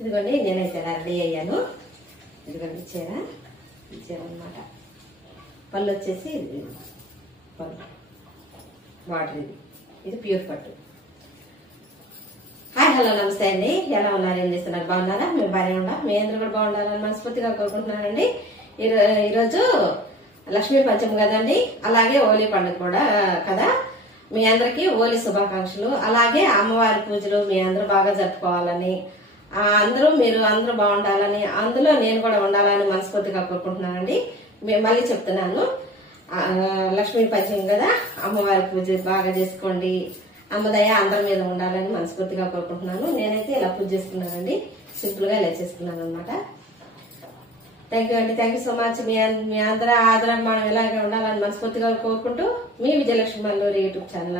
ఇదిగోండి నేనైతే రెడీ అయ్యాను. ఇదిగోండి చీర అన్నమాట. పళ్ళు వచ్చేసి పళ్ళు వాటర్, ఇది ప్యూర్ పట్టు. హాయ్ హలో నమస్తే అండి. ఎలా ఉన్నారు, ఏం చేస్తున్నారు, బాగున్నారా? మేము బాగానే ఉండా, మీ అందరూ కూడా బాగుండాలని మనస్ఫూర్తిగా కోరుకుంటున్నానండి. ఈరోజు లక్ష్మీ పంచమి కదండి, అలాగే హోలీ పండుగ కూడా కదా. మీ అందరికి హోలీ శుభాకాంక్షలు. అలాగే అమ్మవారి పూజలు మీ అందరూ బాగా జరుపుకోవాలని, మీరు అందరూ బాగుండాలని, అందులో నేను కూడా ఉండాలని మనస్ఫూర్తిగా కోరుకుంటున్నానండి. మళ్ళీ చెప్తున్నాను, లక్ష్మీ పంచమి కదా, అమ్మవారి పూజ బాగా చేసుకోండి, అమ్మదయ్య అందరి మీద ఉండాలని మనస్ఫూర్తిగా కోరుకుంటున్నాను. నేనైతే ఇలా పూజ చేసుకున్నానండి, సింపుల్ గా ఇలా చేసుకున్నాను అనమాట. థ్యాంక్ యూ అండి, థ్యాంక్ యూ సో మచ్. మీ అందరూ ఆదరణ మనం ఇలాగే ఉండాలని మనస్ఫూర్తిగా కోరుకుంటూ, మీ విజయలక్ష్మి మల్లూరి యూట్యూబ్ ఛానల్